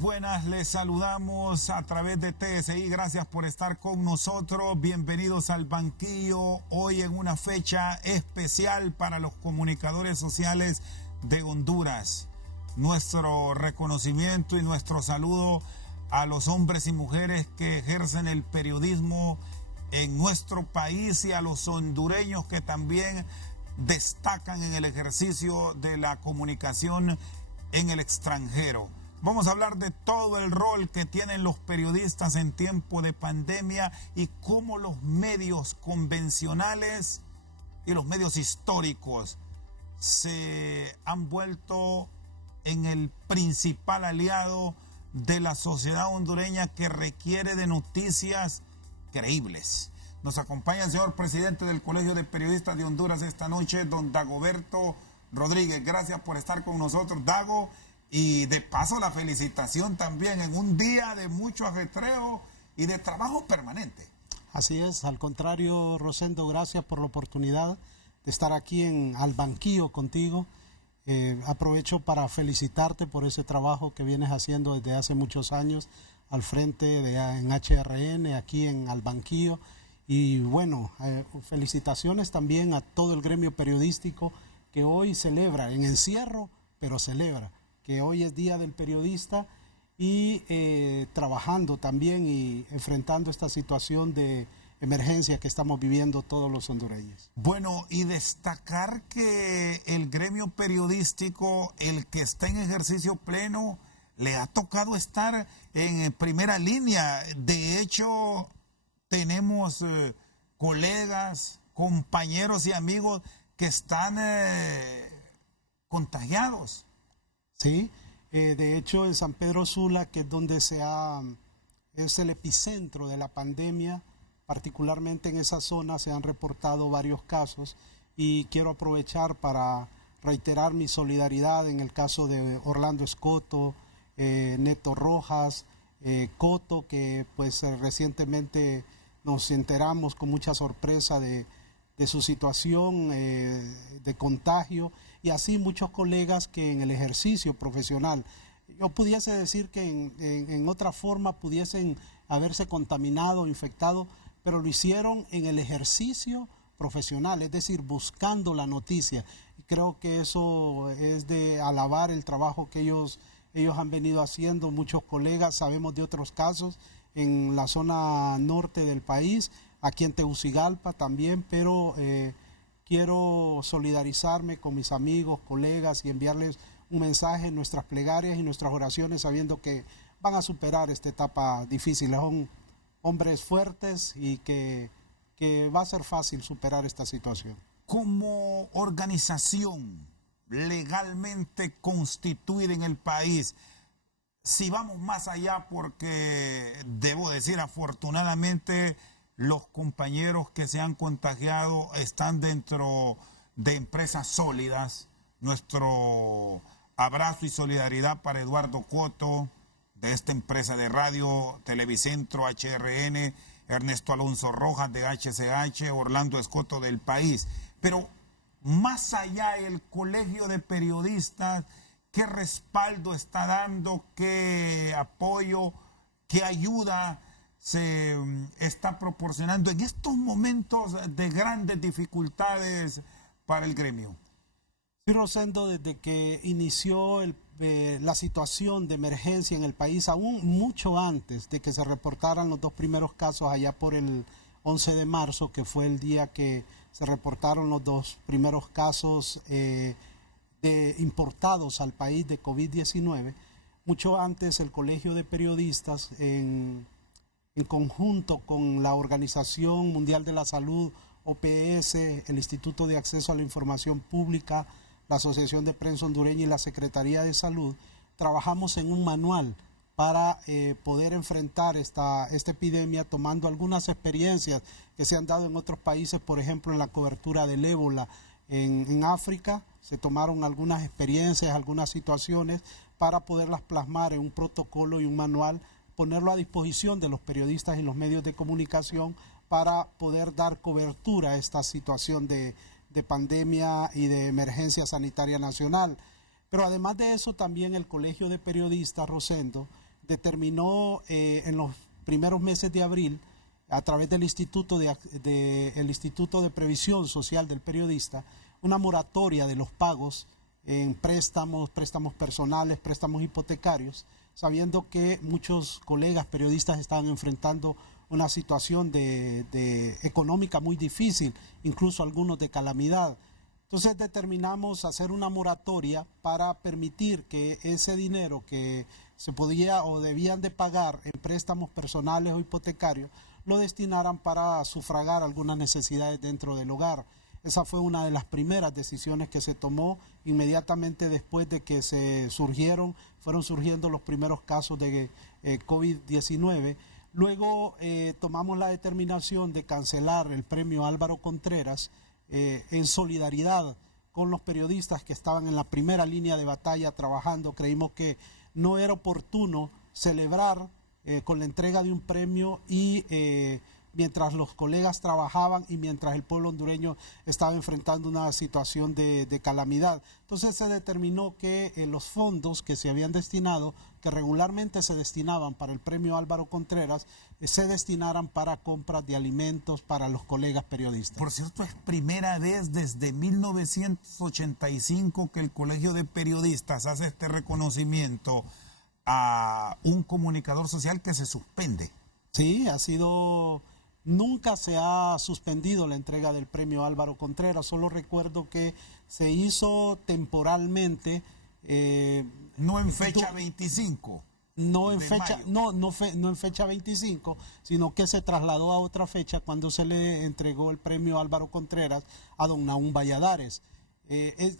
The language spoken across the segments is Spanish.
buenas, les saludamos a través de TSI, gracias por estar con nosotros, bienvenidos al banquillo, hoy en una fecha especial para los comunicadores sociales de Honduras. Nuestro reconocimiento y nuestro saludo a los hombres y mujeres que ejercen el periodismo en nuestro país y a los hondureños que también destacan en el ejercicio de la comunicación en el extranjero. Vamos a hablar de todo el rol que tienen los periodistas en tiempo de pandemia y cómo los medios convencionales y los medios históricos se han vuelto en el principal aliado de la sociedad hondureña que requiere de noticias creíbles. Nos acompaña el señor presidente del Colegio de Periodistas de Honduras esta noche, don Dagoberto Rodríguez. Gracias por estar con nosotros, Dago. Y de paso la felicitación también en un día de mucho ajetreo y de trabajo permanente. Así es, al contrario, Rosendo, gracias por la oportunidad de estar aquí al banquillo contigo. Aprovecho para felicitarte por ese trabajo que vienes haciendo desde hace muchos años al frente en HRN, aquí en Al Banquillo. Y bueno, felicitaciones también a todo el gremio periodístico que hoy celebra, en encierro, pero celebra que hoy es Día del Periodista y trabajando también y enfrentando esta situación de emergencia que estamos viviendo todos los hondureños. Bueno, y destacar que el gremio periodístico, el que está en ejercicio pleno, le ha tocado estar en primera línea. De hecho, tenemos colegas, compañeros y amigos que están contagiados. Sí, de hecho en San Pedro Sula, que es donde es el epicentro de la pandemia, particularmente en esa zona se han reportado varios casos y quiero aprovechar para reiterar mi solidaridad en el caso de Orlando Escoto, Neto Rojas, Coto, que pues recientemente nos enteramos con mucha sorpresa de su situación de contagio, y así muchos colegas que en el ejercicio profesional, yo pudiese decir que en otra forma pudiesen haberse contaminado, infectado, pero lo hicieron en el ejercicio profesional, es decir, buscando la noticia. Creo que eso es de alabar el trabajo que ellos han venido haciendo, muchos colegas, sabemos de otros casos en la zona norte del país, aquí en Tegucigalpa también, pero quiero solidarizarme con mis amigos, colegas y enviarles un mensaje en nuestras plegarias y nuestras oraciones, sabiendo que van a superar esta etapa difícil. Son hombres fuertes y que va a ser fácil superar esta situación. Como organización legalmente constituida en el país, si vamos más allá, porque debo decir, afortunadamente, los compañeros que se han contagiado están dentro de empresas sólidas. Nuestro abrazo y solidaridad para Eduardo Coto, de esta empresa de radio, Televicentro, HRN, Ernesto Alonso Rojas de HCH, Orlando Escoto del País. Pero más allá, el Colegio de Periodistas, ¿qué respaldo está dando? ¿Qué apoyo? ¿Qué ayuda se está proporcionando en estos momentos de grandes dificultades para el gremio? Sí, Rosendo, desde que inició la situación de emergencia en el país, aún mucho antes de que se reportaran los dos primeros casos allá por el 11 de marzo, que fue el día que se reportaron los dos primeros casos importados al país de COVID-19, mucho antes el Colegio de Periodistas, en conjunto con la Organización Mundial de la Salud, OPS, el Instituto de Acceso a la Información Pública, la Asociación de Prensa Hondureña y la Secretaría de Salud, trabajamos en un manual para poder enfrentar esta epidemia, tomando algunas experiencias que se han dado en otros países, por ejemplo en la cobertura del ébola en África. Se tomaron algunas experiencias, algunas situaciones para poderlas plasmar en un protocolo y un manual, ponerlo a disposición de los periodistas y los medios de comunicación para poder dar cobertura a esta situación de pandemia y de emergencia sanitaria nacional. Pero además de eso, también el Colegio de Periodistas, Rosendo, determinó en los primeros meses de abril, a través del el Instituto de Previsión Social del Periodista, una moratoria de los pagos en préstamos personales, préstamos hipotecarios, sabiendo que muchos colegas periodistas estaban enfrentando una situación económica muy difícil, incluso algunos de calamidad. Entonces determinamos hacer una moratoria para permitir que ese dinero que se podía o debían de pagar en préstamos personales o hipotecarios lo destinaran para sufragar algunas necesidades dentro del hogar. Esa fue una de las primeras decisiones que se tomó inmediatamente después de que fueron surgiendo los primeros casos de COVID-19. Luego tomamos la determinación de cancelar el premio Álvaro Contreras en solidaridad con los periodistas que estaban en la primera línea de batalla trabajando. Creímos que no era oportuno celebrar con la entrega de un premio y mientras los colegas trabajaban y mientras el pueblo hondureño estaba enfrentando una situación de calamidad. Entonces se determinó que los fondos que se habían destinado, que regularmente se destinaban para el premio Álvaro Contreras, se destinaran para compras de alimentos para los colegas periodistas. Por cierto, es primera vez desde 1985 que el Colegio de Periodistas hace este reconocimiento a un comunicador social que se suspende. Sí, nunca se ha suspendido la entrega del premio Álvaro Contreras, solo recuerdo que se hizo temporalmente. No en fecha 25. No en fecha 25, sino que se trasladó a otra fecha cuando se le entregó el premio Álvaro Contreras a don Nahum Valladares.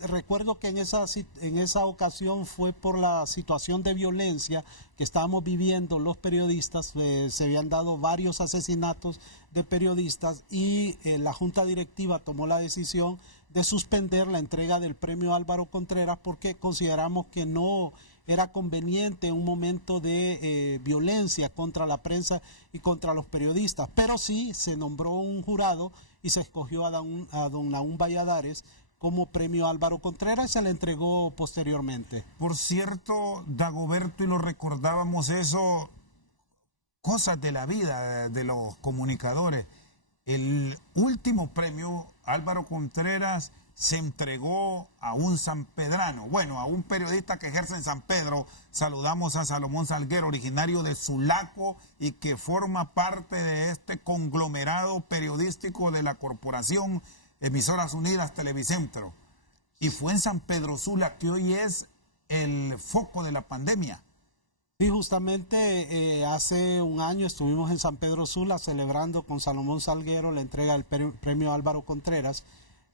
Recuerdo que en esa ocasión fue por la situación de violencia que estábamos viviendo los periodistas. Se habían dado varios asesinatos de periodistas y la Junta Directiva tomó la decisión de suspender la entrega del premio Álvaro Contreras porque consideramos que no era conveniente en un momento de violencia contra la prensa y contra los periodistas. Pero sí se nombró un jurado y se escogió a don Nahum Valladares como premio Álvaro Contreras, se le entregó posteriormente. Por cierto, Dagoberto, y lo recordábamos eso, cosas de la vida de los comunicadores. El último premio Álvaro Contreras se entregó a un sanpedrano, bueno, a un periodista que ejerce en San Pedro. Saludamos a Salomón Salguero, originario de Sulaco y que forma parte de este conglomerado periodístico de la corporación Emisoras Unidas Televicentro. Y fue en San Pedro Sula, que hoy es el foco de la pandemia. Sí, justamente hace un año estuvimos en San Pedro Sula celebrando con Salomón Salguero la entrega del premio Álvaro Contreras.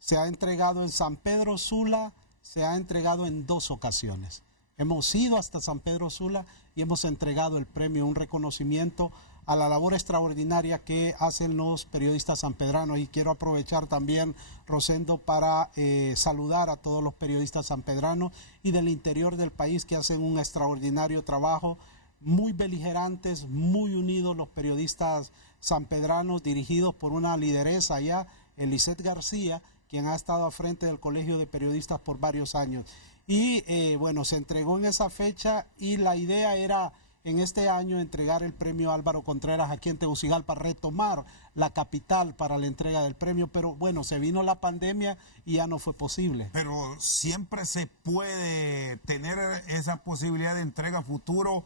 Se ha entregado en San Pedro Sula, se ha entregado en 2 ocasiones. Hemos ido hasta San Pedro Sula y hemos entregado el premio, un reconocimiento a la labor extraordinaria que hacen los periodistas sanpedranos. Y quiero aprovechar también, Rosendo, para saludar a todos los periodistas sanpedranos y del interior del país que hacen un extraordinario trabajo, muy beligerantes, muy unidos los periodistas sanpedranos, dirigidos por una lideresa allá, Eliseth García, quien ha estado al frente del Colegio de Periodistas por varios años. Y bueno, se entregó en esa fecha y la idea era en este año entregar el premio Álvaro Contreras aquí en Tegucigalpa, retomar la capital para la entrega del premio, pero bueno, se vino la pandemia y ya no fue posible. Pero siempre se puede tener esa posibilidad de entrega futuro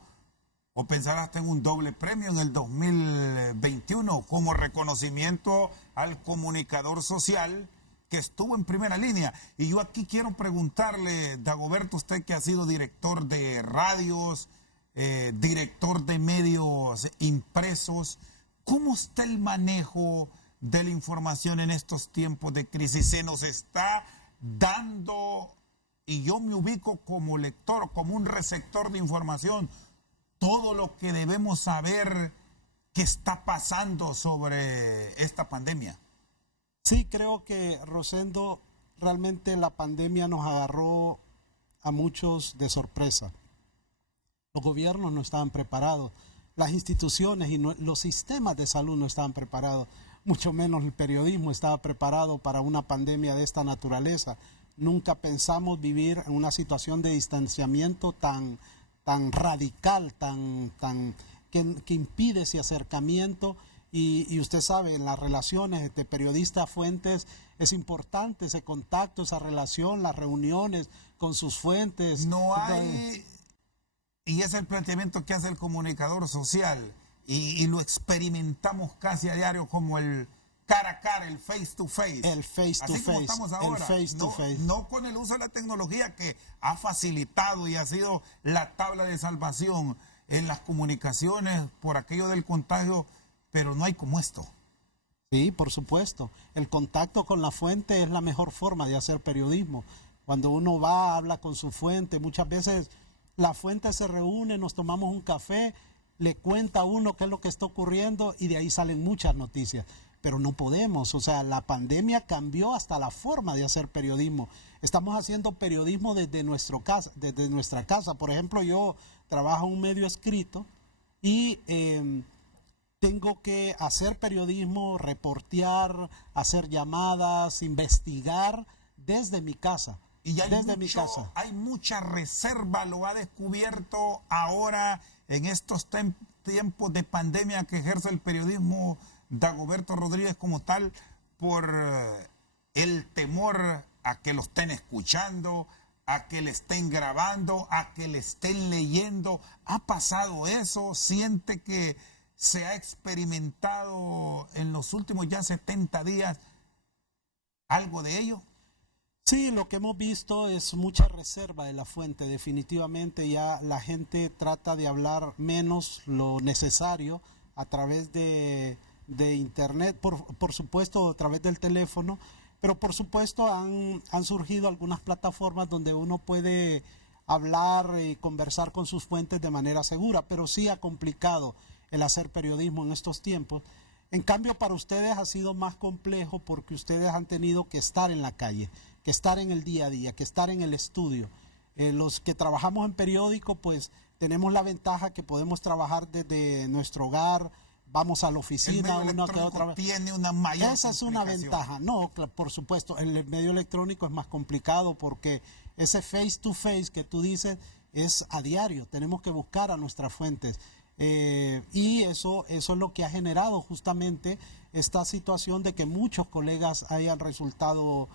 o pensar hasta en un doble premio en el 2021 como reconocimiento al comunicador social que estuvo en primera línea. Y yo aquí quiero preguntarle, Dagoberto, usted que ha sido director de radios, director de medios impresos, ¿cómo está el manejo de la información en estos tiempos de crisis? Se nos está dando, y yo me ubico como lector, como un receptor de información, todo lo que debemos saber que está pasando sobre esta pandemia. Sí, creo que, Rosendo, realmente la pandemia nos agarró a muchos de sorpresa. Los gobiernos no estaban preparados, las instituciones y los sistemas de salud no estaban preparados, mucho menos el periodismo estaba preparado para una pandemia de esta naturaleza. Nunca pensamos vivir en una situación de distanciamiento tan tan radical, que impide ese acercamiento. Y usted sabe, en las relaciones de periodista a fuentes es importante ese contacto, esa relación, las reuniones con sus fuentes. No hay, y es el planteamiento que hace el comunicador social, y lo experimentamos casi a diario como el cara a cara, el face to face. El face to Así como face, estamos ahora. el face to face. No con el uso de la tecnología que ha facilitado y ha sido la tabla de salvación en las comunicaciones por aquello del contagio, pero no hay como esto. Sí, por supuesto. El contacto con la fuente es la mejor forma de hacer periodismo. Cuando uno va, habla con su fuente, muchas veces la fuente se reúne, nos tomamos un café, le cuenta a uno qué es lo que está ocurriendo y de ahí salen muchas noticias. Pero no podemos, o sea, la pandemia cambió hasta la forma de hacer periodismo. Estamos haciendo periodismo desde nuestra casa. Por ejemplo, yo trabajo en un medio escrito y tengo que hacer periodismo, reportear, hacer llamadas, investigar desde mi casa. Y hay mucha reserva, lo ha descubierto ahora en estos tiempos de pandemia que ejerce el periodismo Dagoberto Rodríguez como tal, por el temor a que lo estén escuchando, a que le estén grabando, a que le estén leyendo. ¿Ha pasado eso? ¿Siente que se ha experimentado en los últimos ya 70 días algo de ello? Sí, lo que hemos visto es mucha reserva de la fuente. Definitivamente ya la gente trata de hablar menos lo necesario a través de internet, por supuesto a través del teléfono, pero por supuesto han surgido algunas plataformas donde uno puede hablar y conversar con sus fuentes de manera segura, pero sí ha complicado el hacer periodismo en estos tiempos. En cambio, para ustedes ha sido más complejo porque ustedes han tenido que estar en la calle, que estar en el día a día, que estar en el estudio. Los que trabajamos en periódico, pues tenemos la ventaja que podemos trabajar desde nuestro hogar, vamos a la oficina una que otra vez. Tiene una mayor Esa es una ventaja. No, por supuesto, en el medio electrónico es más complicado porque ese face to face que tú dices es a diario. Tenemos que buscar a nuestras fuentes. Y eso es lo que ha generado justamente esta situación de que muchos colegas hayan resultado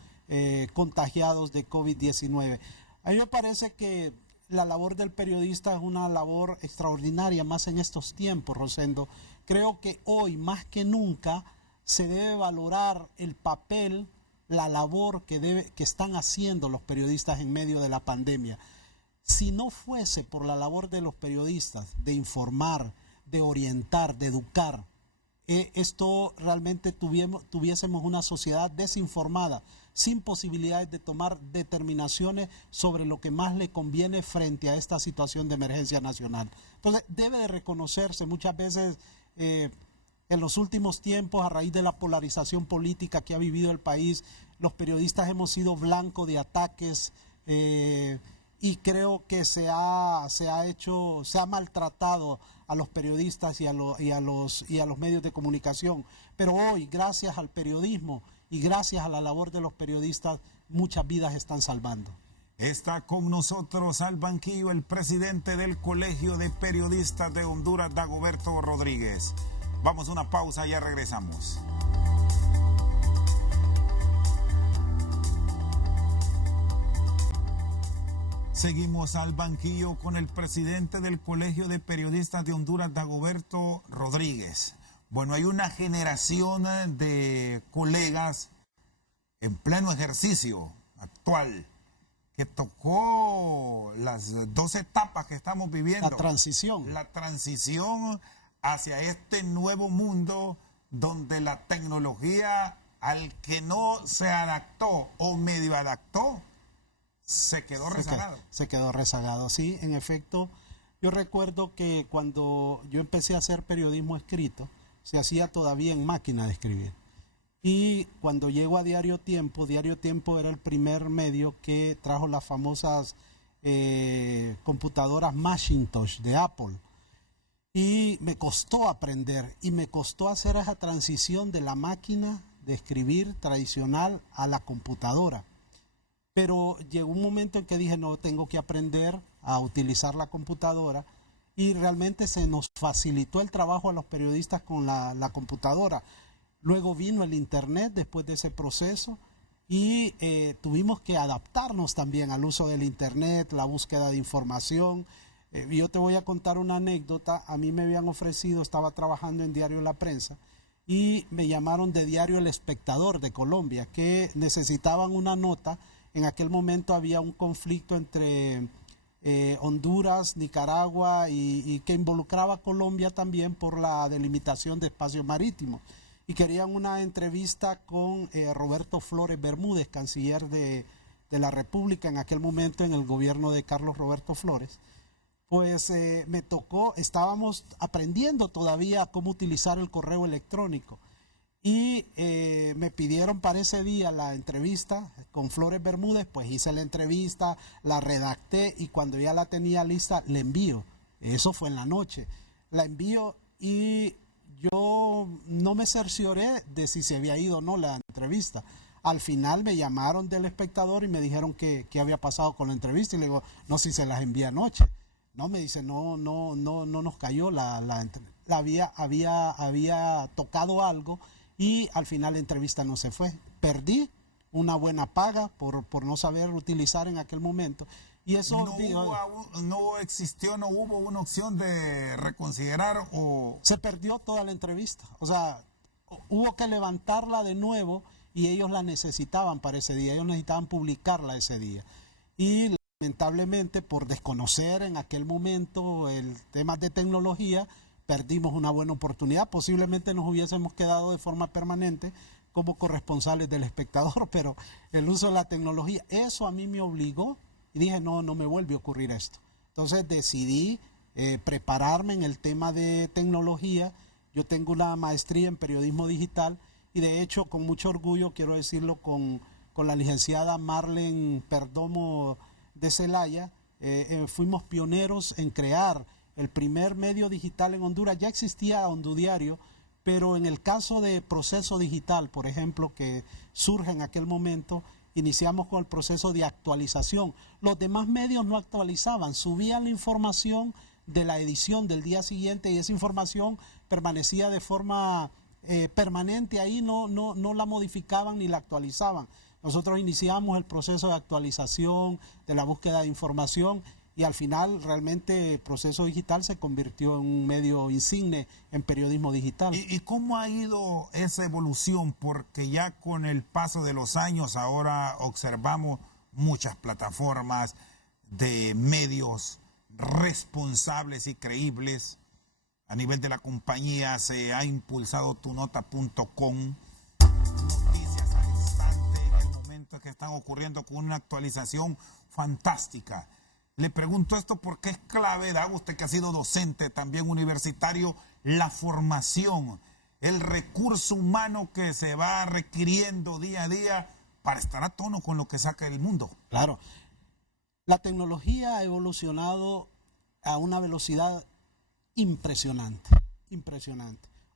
contagiados de COVID-19. A mí me parece que la labor del periodista es una labor extraordinaria, más en estos tiempos, Rosendo. Creo que hoy, más que nunca, se debe valorar el papel, la labor que están haciendo los periodistas en medio de la pandemia. Si no fuese por la labor de los periodistas, de informar, de orientar, de educar, esto realmente tuviésemos una sociedad desinformada, sin posibilidades de tomar determinaciones sobre lo que más le conviene frente a esta situación de emergencia nacional. Entonces, debe de reconocerse muchas veces en los últimos tiempos, a raíz de la polarización política que ha vivido el país, los periodistas hemos sido blanco de ataques y creo que se ha maltratado a los periodistas y a los medios de comunicación. Pero hoy, gracias al periodismo y gracias a la labor de los periodistas, muchas vidas están salvando. Está con nosotros al banquillo el presidente del Colegio de Periodistas de Honduras, Dagoberto Rodríguez. Vamos a una pausa, ya regresamos. Seguimos al banquillo con el presidente del Colegio de Periodistas de Honduras, Dagoberto Rodríguez. Bueno, hay una generación de colegas en pleno ejercicio actual que tocó las dos etapas que estamos viviendo. La transición. La transición hacia este nuevo mundo donde la tecnología, al que no se adaptó o medio adaptó, se quedó rezagado. Se quedó rezagado, sí, en efecto. Yo recuerdo que cuando yo empecé a hacer periodismo escrito, se hacía todavía en máquina de escribir. Y cuando llego a Diario Tiempo era el primer medio que trajo las famosas computadoras Macintosh de Apple. Y me costó aprender y me costó hacer esa transición de la máquina de escribir tradicional a la computadora. pero llegó un momento en que dije, no, tengo que aprender a utilizar la computadora, y realmente se nos facilitó el trabajo a los periodistas con la computadora. Luego vino el internet después de ese proceso, y tuvimos que adaptarnos también al uso del internet, la búsqueda de información. Yo te voy a contar una anécdota. A mí me habían ofrecido, estaba trabajando en Diario La Prensa, y me llamaron de Diario El Espectador de Colombia, que necesitaban una nota. En aquel momento había un conflicto entre Honduras, Nicaragua, y que involucraba a Colombia también por la delimitación de espacios marítimos. Y querían una entrevista con Roberto Flores Bermúdez, canciller de la República en aquel momento en el gobierno de Carlos Roberto Flores. Pues me tocó, estábamos aprendiendo todavía cómo utilizar el correo electrónico, y me pidieron para ese día la entrevista con Flores Bermúdez. Pues hice la entrevista, la redacté, y cuando ya la tenía lista, le envío. Eso fue en la noche. La envío, y yo no me cercioré de si se había ido o no la entrevista. Al final me llamaron del Espectador y me dijeron que qué había pasado con la entrevista, y le digo, no, si se las envié anoche. No, me dice, no nos cayó había tocado algo, y al final la entrevista no se fue. Perdí una buena paga por no saber utilizar en aquel momento. Y eso no existió, no hubo una opción de reconsiderar, o se perdió toda la entrevista. O sea, hubo que levantarla de nuevo, y ellos la necesitaban para ese día. Ellos necesitaban publicarla ese día. Y lamentablemente, por desconocer en aquel momento el tema de tecnología, perdimos una buena oportunidad. Posiblemente nos hubiésemos quedado de forma permanente como corresponsales del Espectador, pero el uso de la tecnología, eso a mí me obligó, y dije, no me vuelve a ocurrir esto. Entonces decidí prepararme en el tema de tecnología. Yo tengo una maestría en periodismo digital, y de hecho, con mucho orgullo, quiero decirlo, con la licenciada Marlene Perdomo de Celaya, fuimos pioneros en crear el primer medio digital en Honduras. Ya existía Hondudiario, pero en el caso de Proceso Digital, por ejemplo, que surge en aquel momento, iniciamos con el proceso de actualización. Los demás medios no actualizaban, subían la información de la edición del día siguiente, y esa información permanecía de forma permanente ahí, no la modificaban ni la actualizaban. Nosotros iniciamos el proceso de actualización, de la búsqueda de información, y al final realmente el Proceso Digital se convirtió en un medio insigne en periodismo digital. ¿Y cómo ha ido esa evolución? Porque ya con el paso de los años ahora observamos muchas plataformas de medios responsables y creíbles. A nivel de la compañía se ha impulsado tunota.com, noticias al instante en el momento que están ocurriendo, con una actualización fantástica. Le pregunto esto porque es clave, da usted que ha sido docente también universitario, la formación, el recurso humano que se va requiriendo día a día para estar a tono con lo que saca el mundo. Claro, la tecnología ha evolucionado a una velocidad impresionante.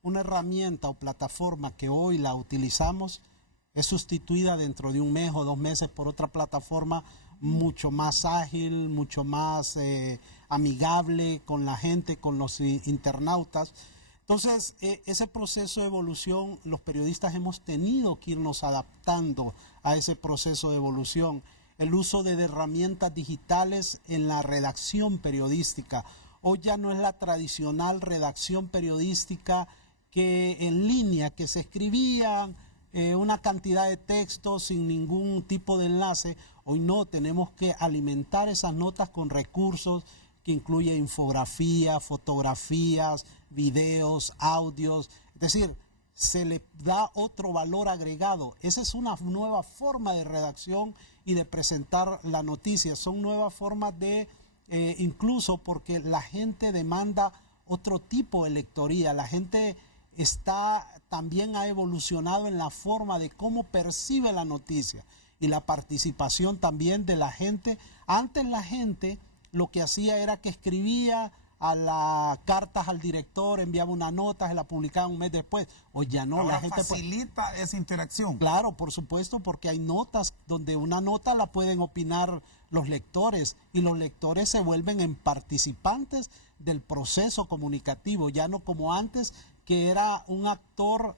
Una herramienta o plataforma que hoy la utilizamos es sustituida dentro de un mes o 2 meses por otra plataforma mucho más ágil, mucho más amigable con la gente, con los internautas. Entonces, ese proceso de evolución, los periodistas hemos tenido que irnos adaptando a ese proceso de evolución. El uso de herramientas digitales en la redacción periodística. Hoy ya no es la tradicional redacción periodística que en línea, que se escribían una cantidad de textos sin ningún tipo de enlace. Hoy no, tenemos que alimentar esas notas con recursos que incluyen infografía, fotografías, videos, audios. Es decir, se le da otro valor agregado. Esa es una nueva forma de redacción y de presentar la noticia. Son nuevas formas de, incluso porque la gente demanda otro tipo de lectoría. La gente también ha evolucionado en la forma de cómo percibe la noticia y la participación también de la gente. Antes la gente lo que hacía era que escribía a las cartas al director, enviaba una nota, se la publicaba un mes después. Hoy ya no, Ahora la gente facilita esa interacción. Claro, por supuesto, porque hay notas donde una nota la pueden opinar los lectores y los lectores se vuelven en participantes del proceso comunicativo, ya no como antes, que era un actor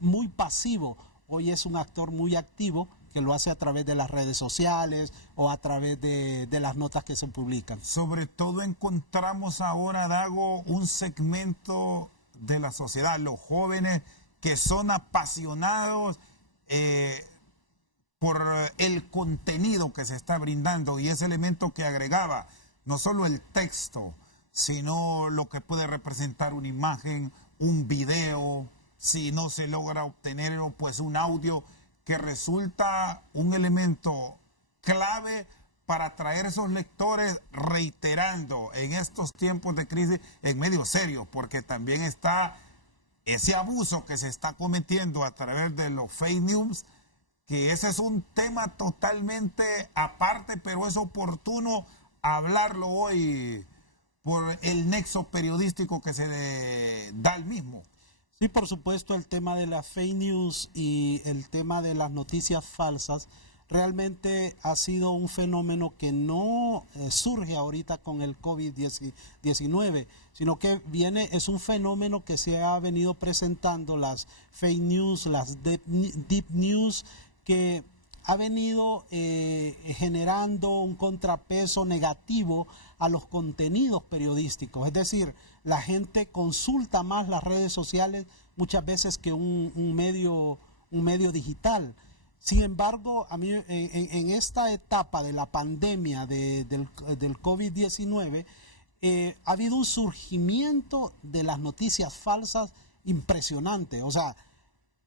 muy pasivo. Hoy es un actor muy activo que lo hace a través de las redes sociales o a través de las notas que se publican. Sobre todo encontramos ahora, Dago, un segmento de la sociedad, los jóvenes que son apasionados por el contenido que se está brindando y ese elemento que agregaba, no solo el texto, sino lo que puede representar una imagen, un video, si no se logra obtener pues un audio, que resulta un elemento clave para atraer a esos lectores, reiterando en estos tiempos de crisis en medios serios, porque también está ese abuso que se está cometiendo a través de los fake news, que ese es un tema totalmente aparte, pero es oportuno hablarlo hoy por el nexo periodístico que se le da al mismo. Sí, por supuesto, el tema de las fake news y el tema de las noticias falsas realmente ha sido un fenómeno que no surge ahorita con el COVID-19, sino que es un fenómeno que se ha venido presentando, las fake news, las deep news, que ha venido generando un contrapeso negativo a los contenidos periodísticos. Es decir, la gente consulta más las redes sociales muchas veces que un medio digital. Sin embargo, a mí en esta etapa de la pandemia del COVID-19 ha habido un surgimiento de las noticias falsas impresionante. O sea,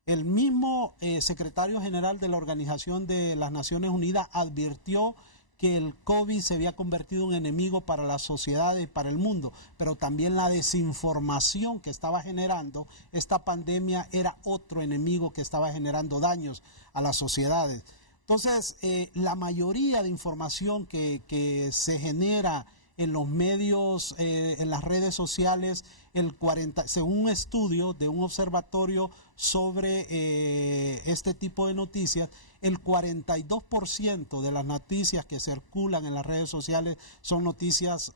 el mismo secretario general de la Organización de las Naciones Unidas advirtió que el COVID se había convertido en enemigo para la sociedad y para el mundo, pero también la desinformación que estaba generando esta pandemia era otro enemigo que estaba generando daños a las sociedades. Entonces, la mayoría de información que se genera en los medios, en las redes sociales, según un estudio de un observatorio sobre este tipo de noticias, el 42% de las noticias que circulan en las redes sociales son noticias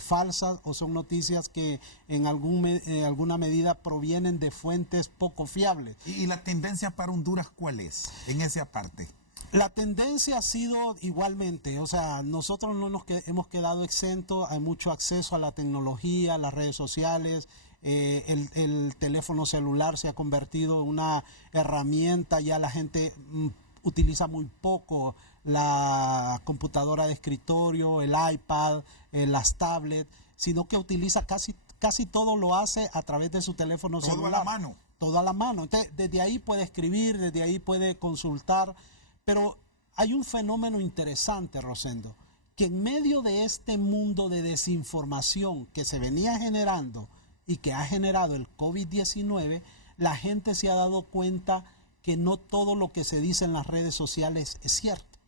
falsas o son noticias que en alguna medida provienen de fuentes poco fiables. ¿Y la tendencia para Honduras cuál es en esa parte? La tendencia ha sido igualmente, o sea, nosotros no nos hemos quedado exentos, hay mucho acceso a la tecnología, a las redes sociales, el teléfono celular se ha convertido en una herramienta, ya la gente utiliza muy poco la computadora de escritorio, el iPad, las tablets, sino que utiliza casi todo lo hace a través de su teléfono celular. Todo a la mano. Todo a la mano. Entonces, desde ahí puede escribir, desde ahí puede consultar. Pero hay un fenómeno interesante, Rosendo, que en medio de este mundo de desinformación que se venía generando y que ha generado el COVID-19, la gente se ha dado cuenta que no todo lo que se dice en las redes sociales es cierto,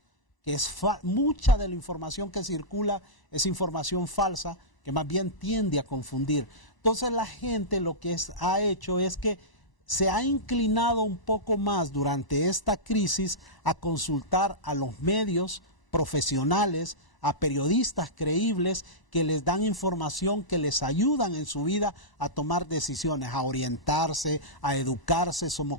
que mucha de la información que circula es información falsa, que más bien tiende a confundir. Entonces la gente lo que ha hecho es que se ha inclinado un poco más durante esta crisis a consultar a los medios profesionales, a periodistas creíbles que les dan información que les ayudan en su vida a tomar decisiones, a orientarse, a educarse sobre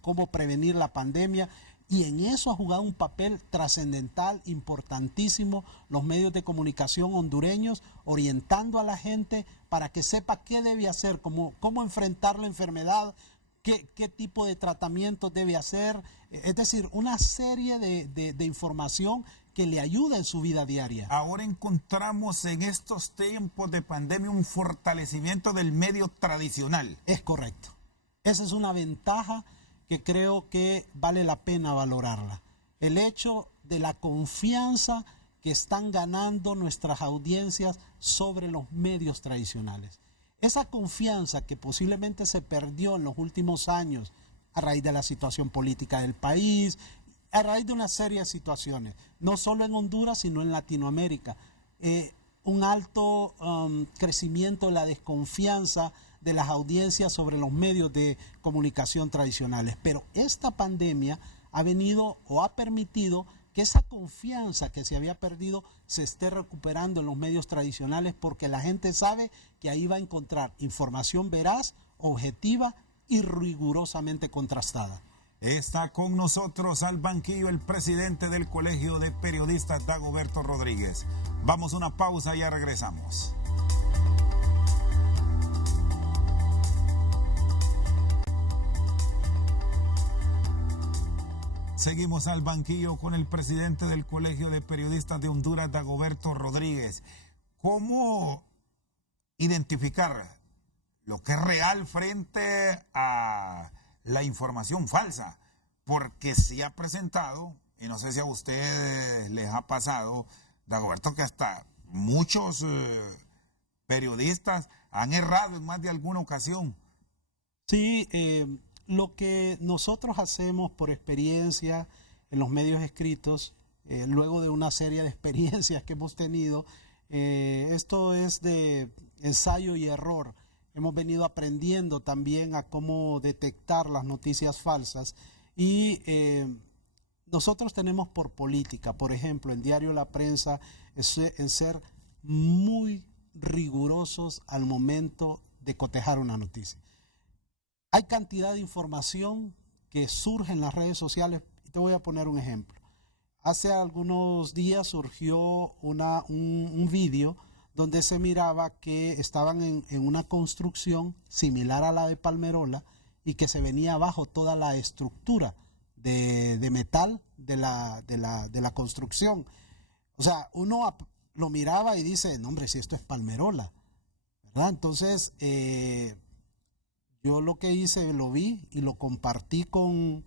cómo prevenir la pandemia. Y en eso ha jugado un papel trascendental, importantísimo, los medios de comunicación hondureños, orientando a la gente para que sepa qué debe hacer, cómo enfrentar la enfermedad, qué tipo de tratamiento debe hacer, es decir, una serie de información que le ayuda en su vida diaria. Ahora encontramos en estos tiempos de pandemia un fortalecimiento del medio tradicional. Es correcto. Esa es una ventaja que creo que vale la pena valorarla. El hecho de la confianza que están ganando nuestras audiencias sobre los medios tradicionales. Esa confianza que posiblemente se perdió en los últimos años a raíz de la situación política del país, a raíz de una serie de situaciones, no solo en Honduras, sino en Latinoamérica. un alto crecimiento de la desconfianza de las audiencias sobre los medios de comunicación tradicionales. Pero esta pandemia ha venido o ha permitido que esa confianza que se había perdido se esté recuperando en los medios tradicionales, porque la gente sabe que ahí va a encontrar información veraz, objetiva y rigurosamente contrastada. Está con nosotros al banquillo el presidente del Colegio de Periodistas, Dagoberto Rodríguez. Vamos a una pausa y ya regresamos. Seguimos al banquillo con el presidente del Colegio de Periodistas de Honduras, Dagoberto Rodríguez. ¿Cómo identificar lo que es real frente a la información falsa? Porque se ha presentado, y no sé si a ustedes les ha pasado, Dagoberto, que hasta muchos periodistas han errado en más de alguna ocasión. Sí, lo que nosotros hacemos por experiencia en los medios escritos, luego de una serie de experiencias que hemos tenido, esto es de ensayo y error. Hemos venido aprendiendo también a cómo detectar las noticias falsas y nosotros tenemos por política, por ejemplo, en Diario La Prensa, en ser muy rigurosos al momento de cotejar una noticia. Hay cantidad de información que surge en las redes sociales. Te voy a poner un ejemplo. Hace algunos días surgió un vídeo donde se miraba que estaban en una construcción similar a la de Palmerola y que se venía abajo toda la estructura de metal de la construcción. O sea, uno lo miraba y dice, no hombre, si esto es Palmerola, ¿verdad? Entonces, yo lo que hice, lo vi y lo compartí con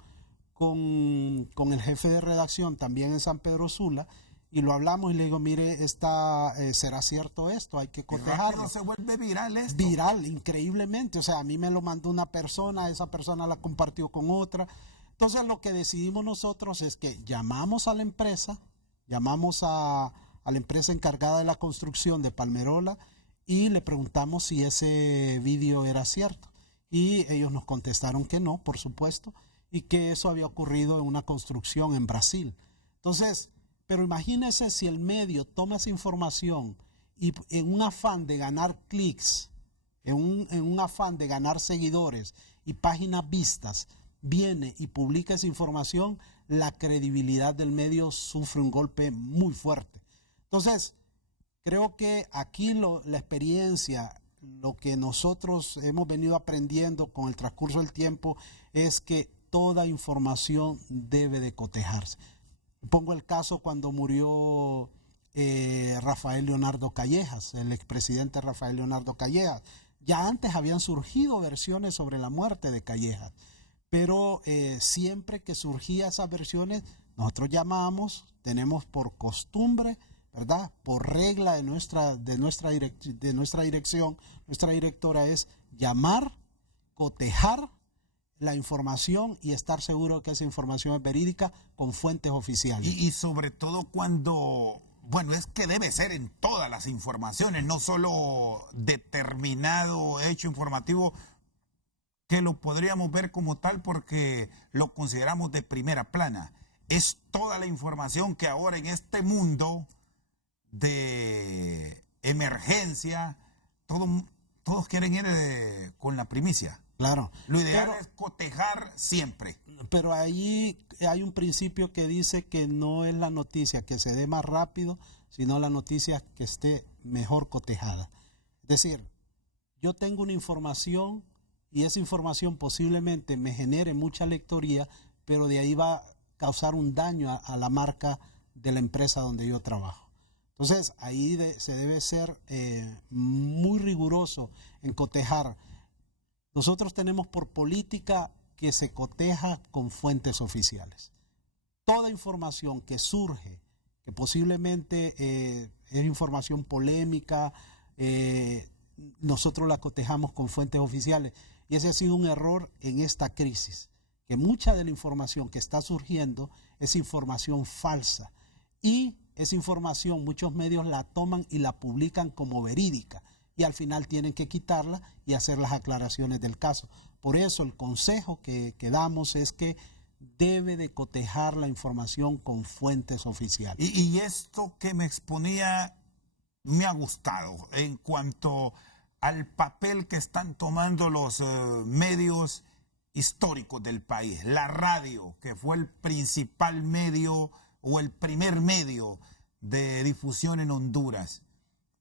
el jefe de redacción también en San Pedro Sula, y lo hablamos y le digo, mire, ¿será cierto esto? Hay que cotejarlo. Se vuelve viral esto. Viral, increíblemente. O sea, a mí me lo mandó una persona, esa persona la compartió con otra. Entonces lo que decidimos nosotros es que llamamos a la empresa, llamamos a la empresa encargada de la construcción de Palmerola y le preguntamos si ese vídeo era cierto. Y ellos nos contestaron que no, por supuesto, y que eso había ocurrido en una construcción en Brasil. Entonces, pero imagínese si el medio toma esa información y en un afán de ganar clics, en un afán de ganar seguidores y páginas vistas, viene y publica esa información, la credibilidad del medio sufre un golpe muy fuerte. Entonces, creo que aquí la experiencia, lo que nosotros hemos venido aprendiendo con el transcurso del tiempo es que toda información debe de cotejarse. Pongo el caso cuando murió Rafael Leonardo Callejas, el expresidente Rafael Leonardo Callejas. Ya antes habían surgido versiones sobre la muerte de Callejas, pero siempre que surgían esas versiones, nosotros llamamos, tenemos por costumbre, ¿verdad? Por regla de nuestra dirección, nuestra directora es llamar, cotejar la información y estar seguro de que esa información es verídica con fuentes oficiales. Y sobre todo cuando, bueno, es que debe ser en todas las informaciones, no solo determinado hecho informativo que lo podríamos ver como tal porque lo consideramos de primera plana. Es toda la información que ahora en este mundo de emergencia, todos quieren ir con la primicia. Claro. Lo ideal es cotejar siempre. Pero ahí hay un principio que dice que no es la noticia que se dé más rápido, sino la noticia que esté mejor cotejada. Es decir, yo tengo una información y esa información posiblemente me genere mucha lectoría, pero de ahí va a causar un daño a la marca de la empresa donde yo trabajo. Entonces, ahí se debe ser muy riguroso en cotejar. Nosotros tenemos por política que se coteja con fuentes oficiales. Toda información que surge, que posiblemente es información polémica, nosotros la cotejamos con fuentes oficiales. Y ese ha sido un error en esta crisis, que mucha de la información que está surgiendo es información falsa. Y esa información muchos medios la toman y la publican como verídica y al final tienen que quitarla y hacer las aclaraciones del caso. Por eso el consejo que damos es que debe de cotejar la información con fuentes oficiales. Y esto que me exponía me ha gustado en cuanto al papel que están tomando los medios históricos del país. La radio, que fue el principal medio o el primer medio de difusión en Honduras,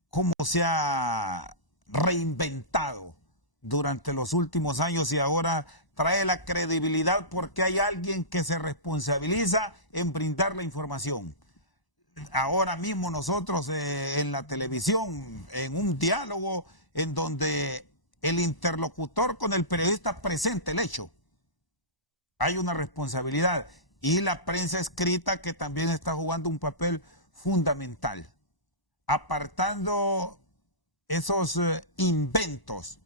cómo se ha reinventado durante los últimos años y ahora trae la credibilidad porque hay alguien que se responsabiliza en brindar la información. Ahora mismo nosotros en la televisión, en un diálogo en donde el interlocutor con el periodista presenta el hecho, hay una responsabilidad, y la prensa escrita que también está jugando un papel fundamental, apartando esos inventos.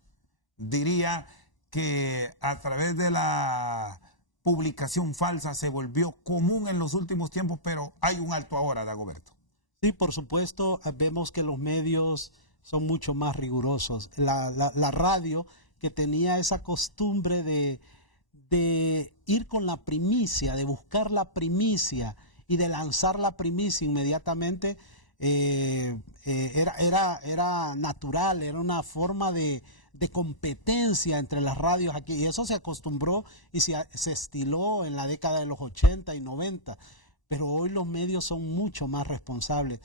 Diría que a través de la publicación falsa se volvió común en los últimos tiempos, pero hay un alto ahora, Dagoberto. Sí, por supuesto, vemos que los medios son mucho más rigurosos. La radio, que tenía esa costumbre de ir con la primicia, de buscar la primicia y de lanzar la primicia inmediatamente, era natural, era una forma de competencia entre las radios aquí, y eso se acostumbró y se estiló en la década de los 80 y 90, pero hoy los medios son mucho más responsables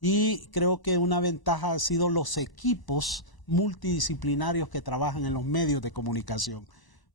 y creo que una ventaja ha sido los equipos multidisciplinarios que trabajan en los medios de comunicación,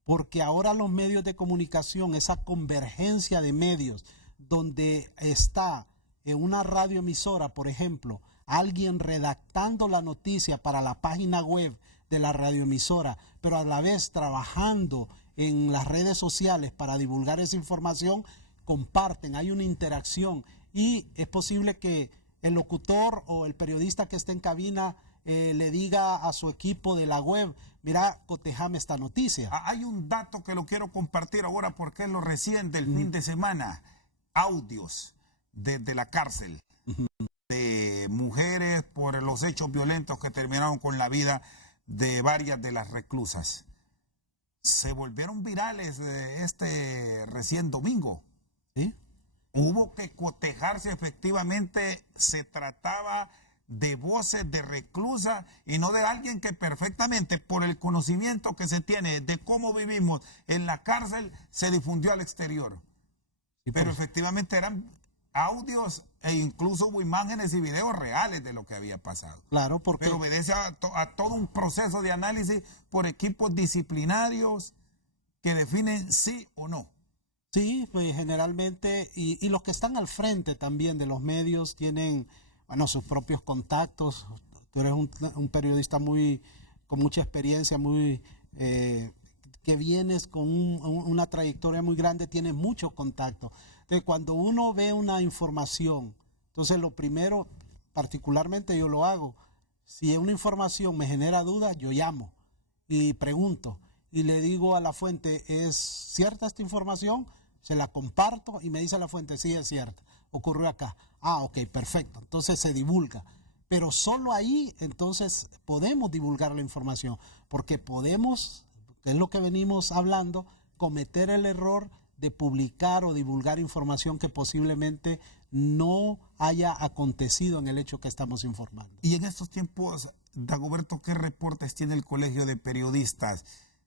porque ahora los medios de comunicación, esa convergencia de medios donde está en una radioemisora, por ejemplo, alguien redactando la noticia para la página web de la radioemisora, pero a la vez trabajando en las redes sociales para divulgar esa información, comparten, hay una interacción y es posible que el locutor o el periodista que esté en cabina le diga a su equipo de la web, mira, cotejame esta noticia. Hay un dato que lo quiero compartir ahora porque es lo recién del fin de semana, audios desde la cárcel de mujeres por los hechos violentos que terminaron con la vida de varias de las reclusas. Se volvieron virales este recién domingo. ¿Sí? Hubo que cotejarse, efectivamente se trataba de voces de reclusa y no de alguien que perfectamente, por el conocimiento que se tiene de cómo vivimos en la cárcel, se difundió al exterior. Sí, pero efectivamente eran audios e incluso hubo imágenes y videos reales de lo que había pasado. Claro, porque... Pero obedece a todo un proceso de análisis por equipos disciplinarios que definen sí o no. Sí, pues generalmente, y los que están al frente también de los medios tienen, bueno, sus propios contactos. Tú eres un periodista con mucha experiencia, que vienes con una trayectoria muy grande, tienes muchos contactos. Entonces, cuando uno ve una información, entonces lo primero, particularmente yo lo hago, si una información me genera dudas, yo llamo y pregunto y le digo a la fuente, ¿es cierta esta información? Se la comparto y me dice la fuente, sí, es cierta, ocurrió acá. Ah, ok, perfecto, entonces se divulga. Pero solo ahí entonces podemos divulgar la información, porque podemos, que es lo que venimos hablando, cometer el error de publicar o divulgar información que posiblemente no haya acontecido en el hecho que estamos informando. Y en estos tiempos, Dagoberto, ¿qué reportes tiene el Colegio de Periodistas?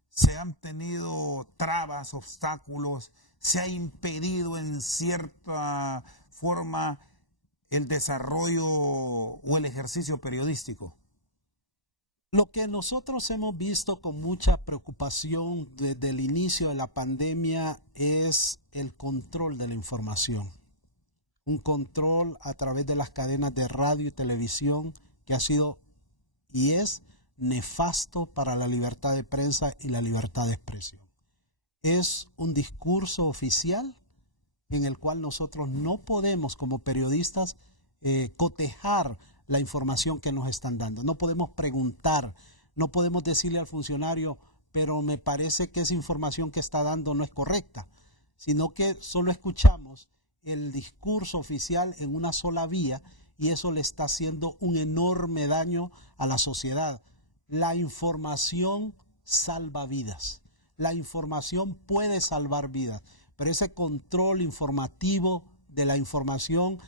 ¿Se han tenido trabas, obstáculos? ¿Se ha impedido en cierta forma el desarrollo o el ejercicio periodístico? Lo que nosotros hemos visto con mucha preocupación desde el inicio de la pandemia es el control de la información. Un control a través de las cadenas de radio y televisión que ha sido y es nefasto para la libertad de prensa y la libertad de expresión. Es un discurso oficial en el cual nosotros no podemos como periodistas cotejar la información que nos están dando. No podemos preguntar, no podemos decirle al funcionario, pero me parece que esa información que está dando no es correcta, sino que solo escuchamos el discurso oficial en una sola vía, y eso le está haciendo un enorme daño a la sociedad. La información salva vidas. La información puede salvar vidas, pero ese control informativo de la información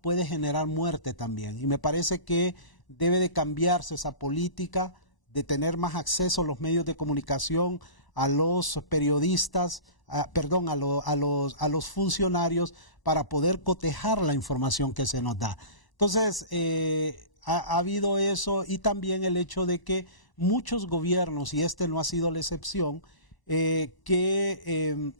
puede generar muerte también. Y me parece que debe de cambiarse esa política de tener más acceso a los medios de comunicación, a los periodistas, a los funcionarios, para poder cotejar la información que se nos da. Entonces, ha habido eso, y también el hecho de que muchos gobiernos, y este no ha sido la excepción,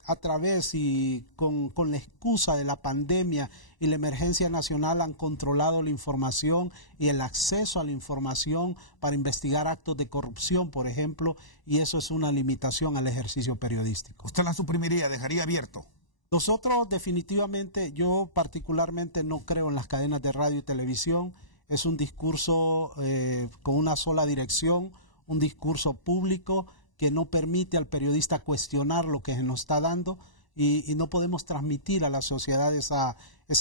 a través y con la excusa de la pandemia y la emergencia nacional, han controlado la información y el acceso a la información para investigar actos de corrupción, por ejemplo, y eso es una limitación al ejercicio periodístico. ¿Usted la suprimiría, dejaría abierto? Nosotros definitivamente, yo particularmente no creo en las cadenas de radio y televisión. Es un discurso con una sola dirección, un discurso público que no permite al periodista cuestionar lo que se nos está dando, y no podemos transmitir a la sociedad esa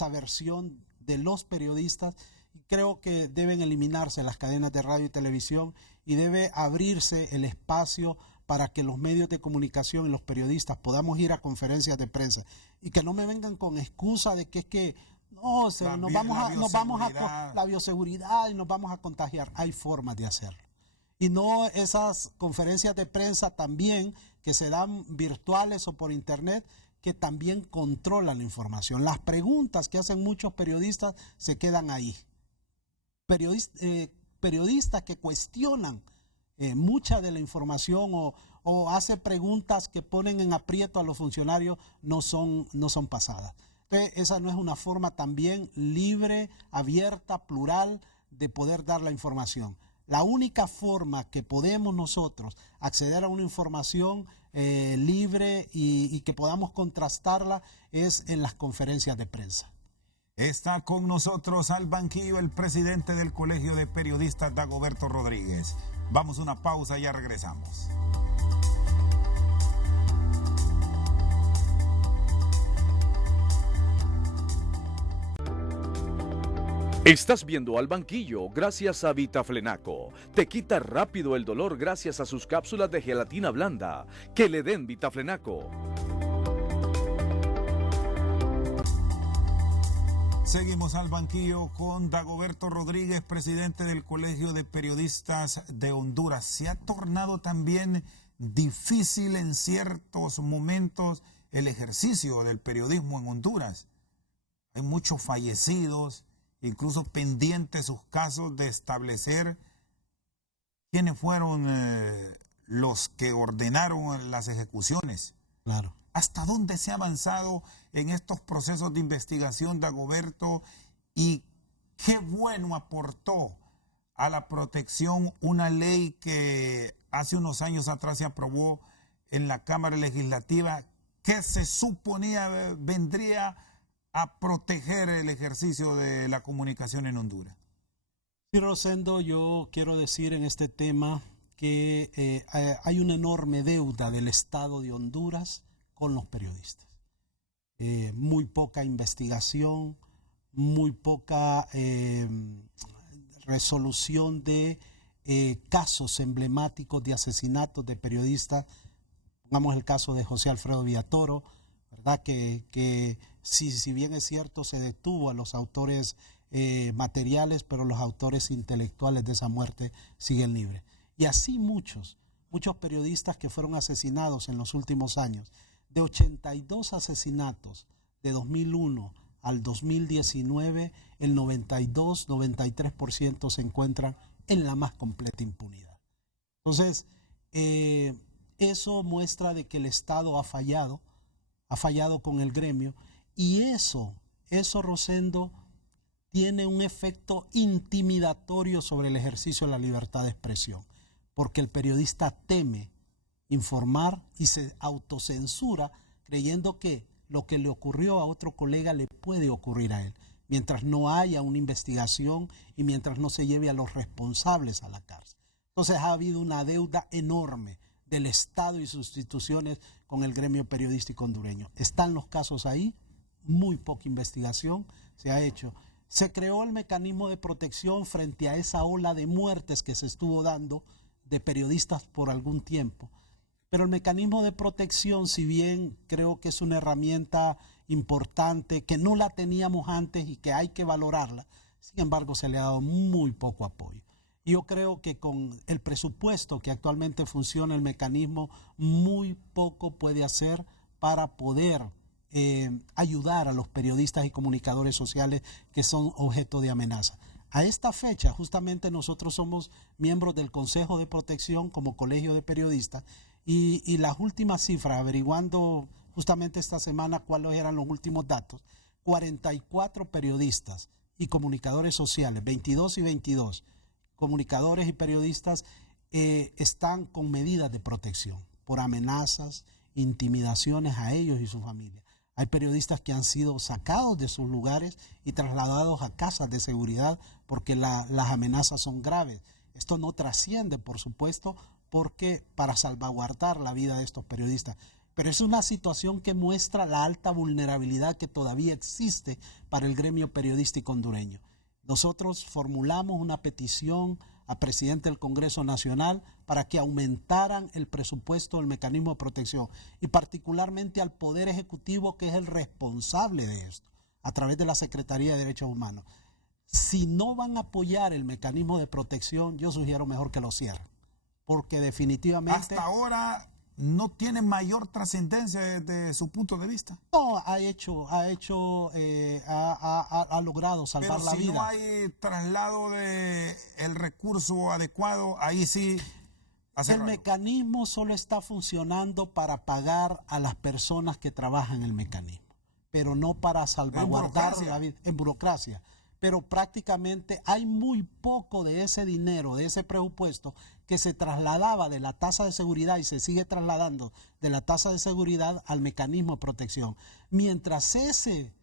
versión de los periodistas. Creo que deben eliminarse las cadenas de radio y televisión, y debe abrirse el espacio para que los medios de comunicación y los periodistas podamos ir a conferencias de prensa, y que no me vengan con excusa de que es que no, la bioseguridad y nos vamos a contagiar. Hay formas de hacerlo. Y no esas conferencias de prensa también que se dan virtuales o por internet, que también controlan la información. Las preguntas que hacen muchos periodistas se quedan ahí. Periodistas que cuestionan mucha de la información o hace preguntas que ponen en aprieto a los funcionarios no son pasadas. Entonces, esa no es una forma también libre, abierta, plural de poder dar la información. La única forma que podemos nosotros acceder a una información libre y que podamos contrastarla es en las conferencias de prensa. Está con nosotros al banquillo el presidente del Colegio de Periodistas, Dagoberto Rodríguez. Vamos a una pausa y ya regresamos. Estás viendo Al Banquillo gracias a Vitaflenaco. Te quita rápido el dolor gracias a sus cápsulas de gelatina blanda. Que le den Vitaflenaco. Seguimos al banquillo con Dagoberto Rodríguez, presidente del Colegio de Periodistas de Honduras. Se ha tornado también difícil en ciertos momentos el ejercicio del periodismo en Honduras. Hay muchos fallecidos, incluso pendientes sus casos de establecer quiénes fueron los que ordenaron las ejecuciones. Claro. ¿Hasta dónde se ha avanzado en estos procesos de investigación, Dagoberto? ¿Y qué bueno aportó a la protección una ley que hace unos años atrás se aprobó en la Cámara Legislativa, que se suponía vendría a proteger el ejercicio de la comunicación en Honduras? Sí, Rosendo, yo quiero decir en este tema que hay una enorme deuda del Estado de Honduras con los periodistas. Muy poca investigación, muy poca resolución de casos emblemáticos de asesinatos de periodistas. Pongamos el caso de José Alfredo Villatoro, ¿verdad? Que si bien es cierto, se detuvo a los autores materiales, pero los autores intelectuales de esa muerte siguen libres. Y así muchos periodistas que fueron asesinados en los últimos años. De 82 asesinatos de 2001 al 2019, el 92-93% se encuentran en la más completa impunidad. Entonces, eso muestra de que el Estado ha fallado con el gremio, y eso, Rosendo, tiene un efecto intimidatorio sobre el ejercicio de la libertad de expresión, porque el periodista teme informar y se autocensura creyendo que lo que le ocurrió a otro colega le puede ocurrir a él, mientras no haya una investigación y mientras no se lleve a los responsables a la cárcel. Entonces ha habido una deuda enorme del Estado y sus instituciones con el gremio periodístico hondureño. ¿Están los casos ahí? muy poca investigación se ha hecho. Se creó el mecanismo de protección frente a esa ola de muertes que se estuvo dando de periodistas por algún tiempo. Pero el mecanismo de protección, si bien creo que es una herramienta importante, que no la teníamos antes y que hay que valorarla, sin embargo se le ha dado muy poco apoyo. Yo creo que con el presupuesto que actualmente funciona el mecanismo, muy poco puede hacer para poder ayudar a los periodistas y comunicadores sociales que son objeto de amenaza. A esta fecha, justamente nosotros somos miembros del Consejo de Protección como Colegio de Periodistas y las últimas cifras, averiguando justamente esta semana cuáles eran los últimos datos, 44 periodistas y comunicadores sociales, 22 y 22, comunicadores y periodistas están con medidas de protección por amenazas, intimidaciones a ellos y su familia. Hay periodistas que han sido sacados de sus lugares y trasladados a casas de seguridad porque las amenazas son graves. Esto no trasciende, por supuesto, porque para salvaguardar la vida de estos periodistas. Pero es una situación que muestra la alta vulnerabilidad que todavía existe para el gremio periodístico hondureño. Nosotros formulamos una petición al presidente del Congreso Nacional para que aumentaran el presupuesto del mecanismo de protección y particularmente al Poder Ejecutivo, que es el responsable de esto, a través de la Secretaría de Derechos Humanos. Si no van a apoyar el mecanismo de protección, yo sugiero mejor que lo cierren, porque definitivamente... Hasta ahora no tiene mayor trascendencia desde su punto de vista. No, ha logrado salvar la vida. Pero si no hay traslado de el recurso adecuado, ahí sí... El mecanismo solo está funcionando para pagar a las personas que trabajan en el mecanismo, pero no para salvaguardar la vida, en burocracia. Pero prácticamente hay muy poco de ese dinero, de ese presupuesto que se trasladaba de la tasa de seguridad y se sigue trasladando de la tasa de seguridad al mecanismo de protección. Mientras ese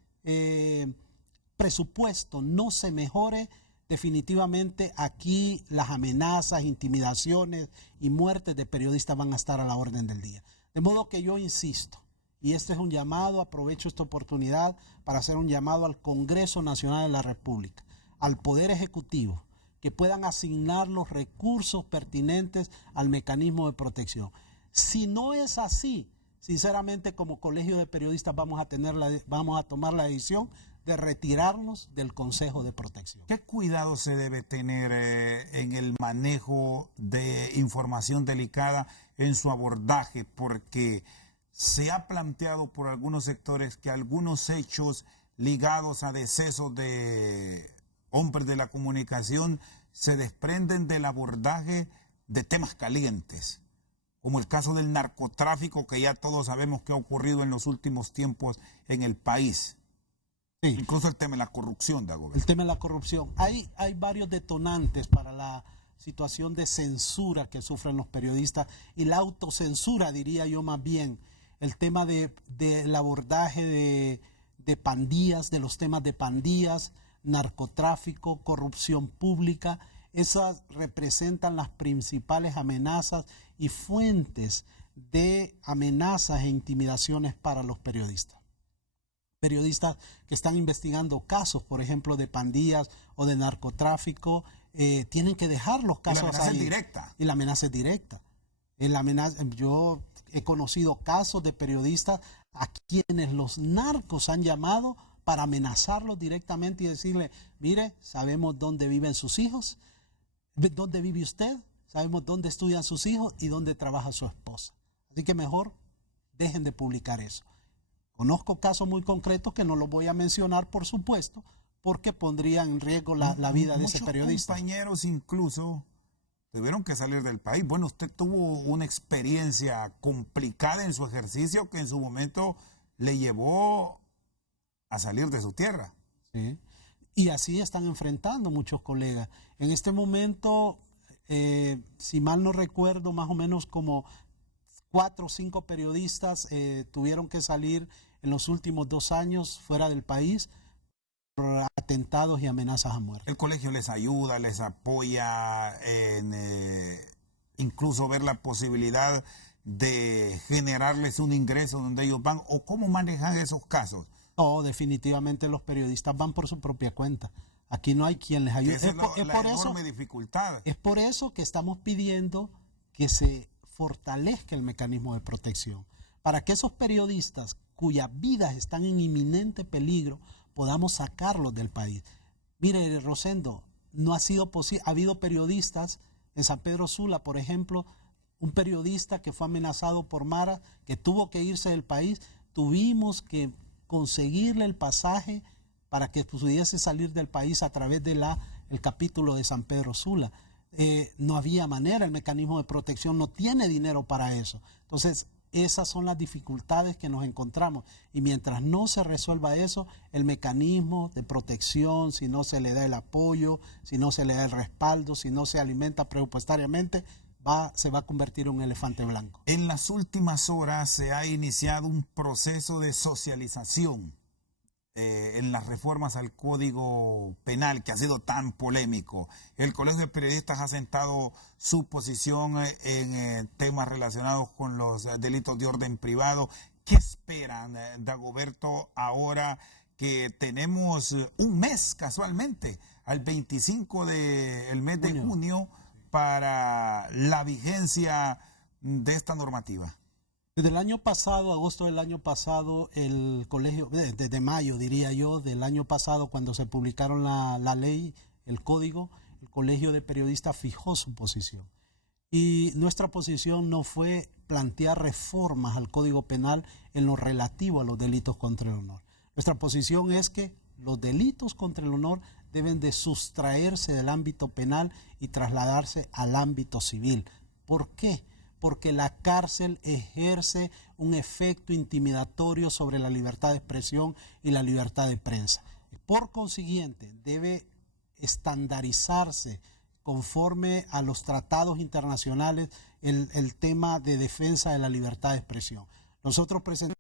presupuesto no se mejore, definitivamente aquí las amenazas, intimidaciones y muertes de periodistas van a estar a la orden del día. De modo que yo insisto, y este es un llamado, aprovecho esta oportunidad para hacer un llamado al Congreso Nacional de la República, al Poder Ejecutivo, que puedan asignar los recursos pertinentes al mecanismo de protección. Si no es así, sinceramente como Colegio de Periodistas vamos a tomar la decisión de retirarnos del Consejo de Protección. ¿Qué cuidado se debe tener en el manejo de información delicada en su abordaje? Porque se ha planteado por algunos sectores que algunos hechos ligados a decesos de hombres de la comunicación se desprenden del abordaje de temas calientes, como el caso del narcotráfico, que ya todos sabemos que ha ocurrido en los últimos tiempos en el país. Sí. Incluso el tema de la corrupción, Dagoberto. El tema de la corrupción. Hay varios detonantes para la situación de censura que sufren los periodistas y la autocensura, diría yo más bien. El tema del abordaje de pandillas, de los temas de pandillas, narcotráfico, corrupción pública, esas representan las principales amenazas y fuentes de amenazas e intimidaciones para los periodistas. Periodistas que están investigando casos, por ejemplo, de pandillas o de narcotráfico, tienen que dejar los casos ahí. Y la amenaza es directa. Y la amenaza es directa. Yo he conocido casos de periodistas a quienes los narcos han llamado para amenazarlos directamente y decirle, mire, sabemos dónde viven sus hijos, dónde vive usted, sabemos dónde estudian sus hijos y dónde trabaja su esposa. Así que mejor dejen de publicar eso. Conozco casos muy concretos que no los voy a mencionar, por supuesto, porque pondrían en riesgo la vida de ese periodista. Muchos compañeros incluso tuvieron que salir del país. Bueno, usted tuvo una experiencia complicada en su ejercicio que en su momento le llevó a salir de su tierra. Sí. Y así están enfrentando muchos colegas. En este momento, si mal no recuerdo, más o menos como 4 o 5 periodistas tuvieron que salir en los últimos 2 años fuera del país por atentados y amenazas a muerte. El colegio les ayuda, les apoya en incluso ver la posibilidad de generarles un ingreso donde ellos van, o cómo manejan esos casos. No, definitivamente los periodistas van por su propia cuenta. Aquí no hay quien les ayude. Esa es la enorme dificultad. Es por eso que estamos pidiendo que se fortalezca el mecanismo de protección, para que esos periodistas cuyas vidas están en inminente peligro podamos sacarlos del país. Mire, Rosendo, no ha sido posible. Ha habido periodistas en San Pedro Sula, por ejemplo, un periodista que fue amenazado por Mara, que tuvo que irse del país. Tuvimos que conseguirle el pasaje para que pudiese salir del país a través de el capítulo de San Pedro Sula. No había manera, el mecanismo de protección no tiene dinero para eso. Entonces, esas son las dificultades que nos encontramos. Y mientras no se resuelva eso, el mecanismo de protección, si no se le da el apoyo, si no se le da el respaldo, si no se alimenta presupuestariamente, se va a convertir en un elefante blanco. En las últimas horas se ha iniciado un proceso de socialización en las reformas al Código Penal, que ha sido tan polémico. El Colegio de Periodistas ha sentado su posición en temas relacionados con los delitos de orden privado. ¿Qué esperan, Dagoberto, ahora que tenemos un mes casualmente, al 25 del mes de junio, para la vigencia de esta normativa? Desde el año pasado, agosto del año pasado, el colegio, desde mayo diría yo, del año pasado, cuando se publicaron la ley, el código, el Colegio de Periodistas fijó su posición. Y nuestra posición no fue plantear reformas al Código Penal en lo relativo a los delitos contra el honor. Nuestra posición es que los delitos contra el honor deben de sustraerse del ámbito penal y trasladarse al ámbito civil. ¿Por qué? Porque la cárcel ejerce un efecto intimidatorio sobre la libertad de expresión y la libertad de prensa. Por consiguiente, debe estandarizarse conforme a los tratados internacionales el tema de defensa de la libertad de expresión. Nosotros presentamos